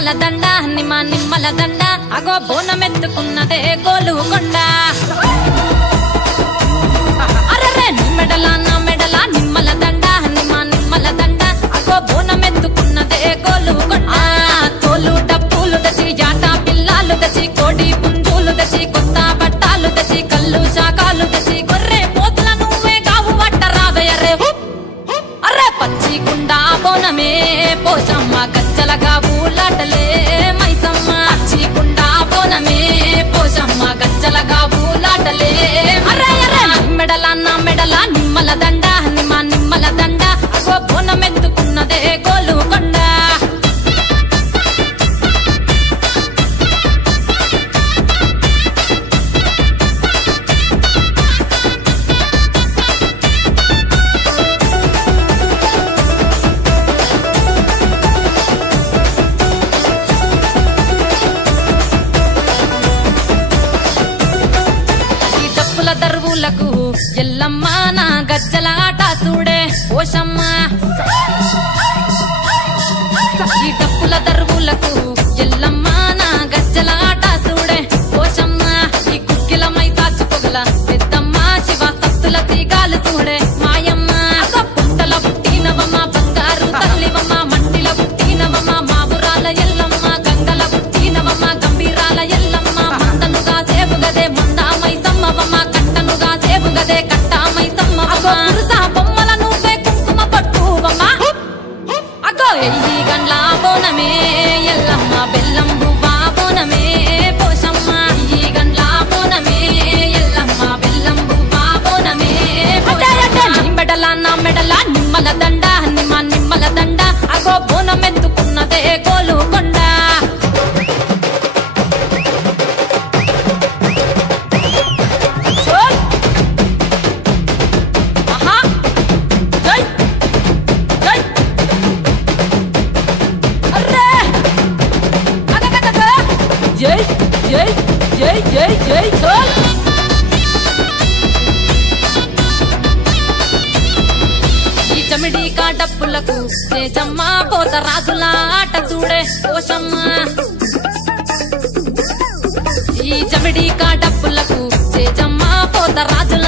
నిమ్మల దండ నిమ్మల దండ అగో బోనమెత్తుకున్నదే గోలుకొండ అరరే మెడల నా మెడల నిమ్మల దండ నిమ్మల దండ అగో బోనమెత్తుకున్నదే గోలుకొండ తోలు డప్పులు దచి జాట పిల్లాలు దచి కోడి పుంజులు దచి కొత్త బట్టాలు దచి కళ్ళు శాకాలు దచి గొర్రె పోతుల నువ్వే గావు వట్ట రావయ్యరే అరే పచ్చి గుండా బోనమే పోషమ్మ గజ్జలగా ఊలాటలే మైసమ్మ పచ్చి గుండా బోనమే పోషమ్మ గజ్జలగా ఊలాటలే అరే అరే మెడల నా మెడల నిమ్మల దండ నిమ్మల దండ అగో బోనమెత్తుకున్నదే గోలుకొండ దర్వులకు ఎల్లమ్మ నా గజ్జల ఆట చూడే పోషమ్మ ఈ డప్పుల దర్వులకు ఎల్లమ్మ నా గజ్జల ఆట చూడే పోషమ్మ ఈ కుక్కిల మై సాచి పొగల పెద్దమ్మ శివ సత్తుల తీగాలు చూడే మాయమ్మ పుట్టల పుట్టినవమ్మ బంగారు తల్లివమ్మ మంటిల పుట్టినవమ్మ మావురాల ఎల్లమ్మ గంగల పుట్టినవమ్మ గంభీరాల ఎల్లమ్మ మందనుగా సేపుగదే మందా మైసమ్మవమ్మ కట్టనుగా సేపుగదే కట్టామై సమ్మవమ్మ పురుసా బొమ్మల నువ్వే కుంకుమ పట్టువమ్మ అగో ఎయ్యి గండ్ల బోనమే ఎల్లమ్మ బెల్లం బువ్వా బోనమే పోషమ్మ ఎయ్యి గండ్ల బోనమే ఎల్లమ్మ బెల్లం బువ్వా బోనమే నీ మెడల నా మెడల నిమ్మల దండ నిమ్మల దండ అగో బోనమెత్తుకున్నదే గోలుకొండ జై జై జై జై జై చోల్ ఈ చమిడి కాడప్పులకు తేజమ్మ పోత రాజుల ఆట చూడే పోషమ్మ ఈ చమిడి కాడప్పులకు తేజమ్మ పోత రాజుల